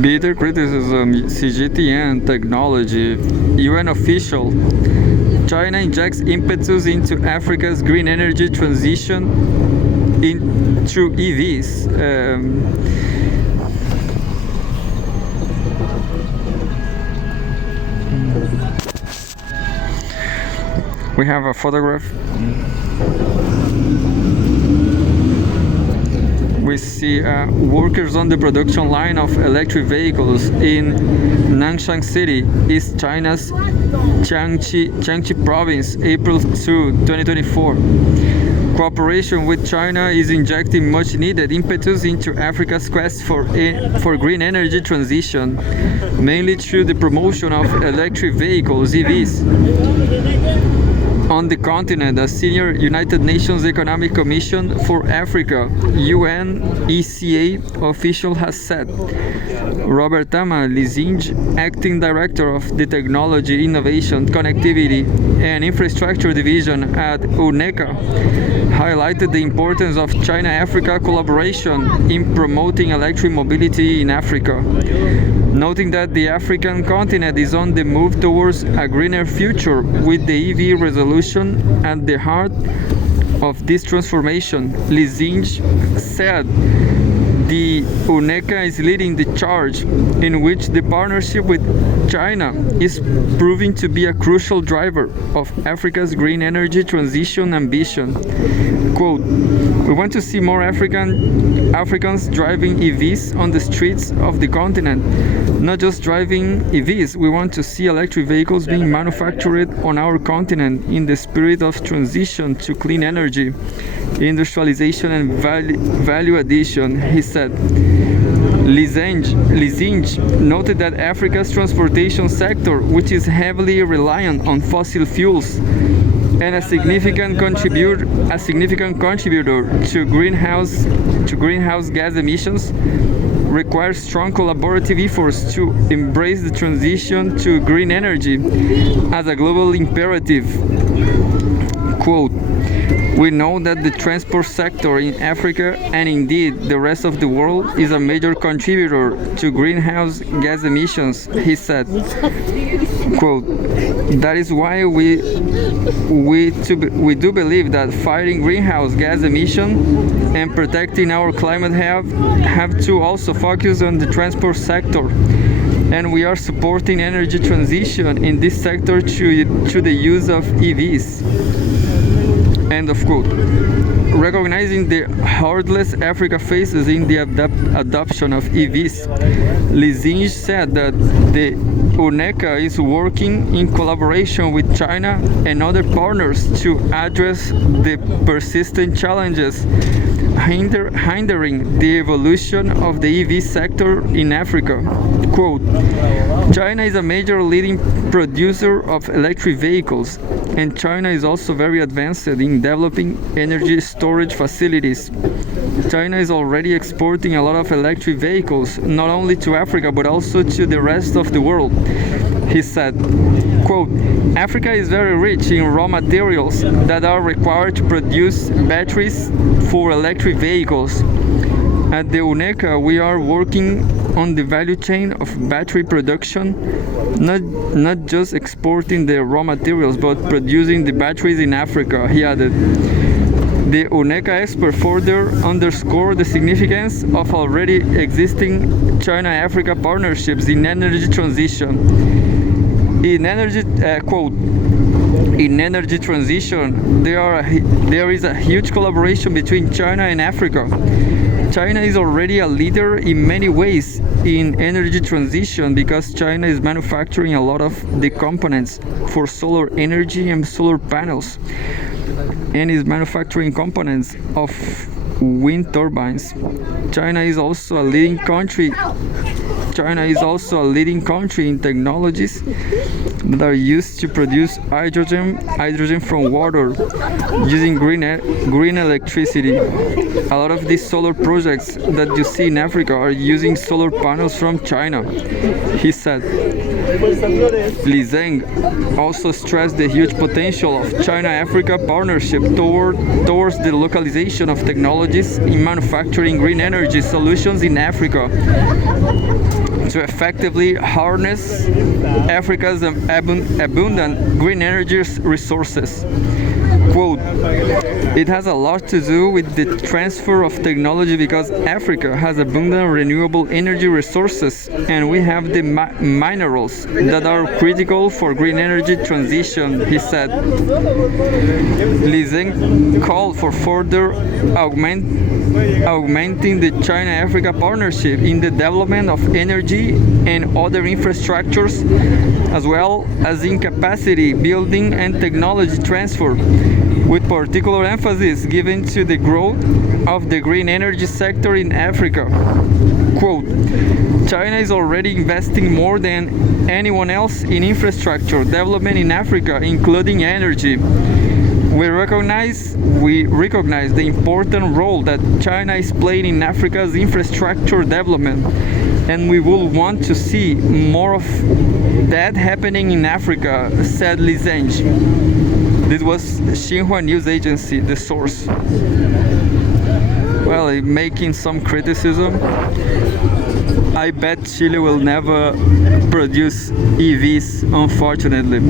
Bitter criticism CGTN technology. UN official. China injects impetus into Africa's green energy transition through EVs. We have a photograph. We see workers on the production line of electric vehicles in Nanshan City, East China's Jiangxi province, April 2, 2024. Cooperation with China is injecting much needed impetus into Africa's quest for green energy transition, mainly through the promotion of electric vehicles, EVs. On the continent, a senior United Nations Economic Commission for Africa (UNECA) official has said. Robertama Lizinge, acting director of the Technology, Innovation, Connectivity and Infrastructure Division at UNECA, highlighted the importance of China-Africa collaboration in promoting electric mobility in Africa, noting that the African continent is on the move towards a greener future with the EV resolution at the heart of this transformation. Lizinge said the UNECA is leading the charge, in which the partnership with China is proving to be a crucial driver of Africa's green energy transition ambition. Quote, "We want to see more Africans driving EVs on the streets of the continent. Not just driving EVs, we want to see electric vehicles being manufactured on our continent in the spirit of transition to clean energy, industrialization and value addition," he said. Lizinge noted that Africa's transportation sector, which is heavily reliant on fossil fuels and a significant contributor to greenhouse gas emissions, requires strong collaborative efforts to embrace the transition to green energy as a global imperative. Quote, "We know that the transport sector in Africa, and indeed the rest of the world, is a major contributor to greenhouse gas emissions," he said. Quote, "That is why we do believe that fighting greenhouse gas emission and protecting our climate have to also focus on the transport sector. And we are supporting energy transition in this sector through the use of EVs." End of quote. Recognizing the hurdles Africa faces in the adoption of EVs, Lizinge said that the UNECA is working in collaboration with China and other partners to address the persistent challenges hindering the evolution of the EV sector in Africa. Quote, "China is a major leading producer of electric vehicles, and China is also very advanced in developing energy storage facilities. China is already exporting a lot of electric vehicles, not only to Africa but also to the rest of the world," he said. Quote, "Africa is very rich in raw materials that are required to produce batteries for electric vehicles. At the UNECA, we are working on the value chain of battery production, not just exporting the raw materials, but producing the batteries in Africa," he added. The UNECA expert further underscored the significance of already existing China-Africa partnerships in energy transition. In energy transition, there is a huge collaboration between China and Africa. China is already a leader in many ways in energy transition because China is manufacturing a lot of the components for solar energy and solar panels, and is manufacturing components of wind turbines. China is also a leading country China is also a leading country in technologies that are used to produce hydrogen from water using green electricity. A lot of these solar projects that you see in Africa are using solar panels from China, he said. Li Zeng also stressed the huge potential of China-Africa partnership towards the localization of technologies in manufacturing green energy solutions in Africa to effectively harness Africa's abundant green energy resources. Quote, it has a lot to do with the transfer of technology because Africa has abundant renewable energy resources and we have the minerals that are critical for green energy transition, he said. Li Zeng called for further augmenting the China-Africa partnership in the development of energy and other infrastructures, as well as in capacity building and technology transfer, with particular emphasis given to the growth of the green energy sector in Africa. Quote, China is already investing more than anyone else in infrastructure development in Africa, including energy. We recognize the important role that China is playing in Africa's infrastructure development, and we will want to see more of that happening in Africa, said Li Zeng. This was Xinhua News Agency, the source. Well, making some criticism. I bet Chile will never produce EVs, unfortunately.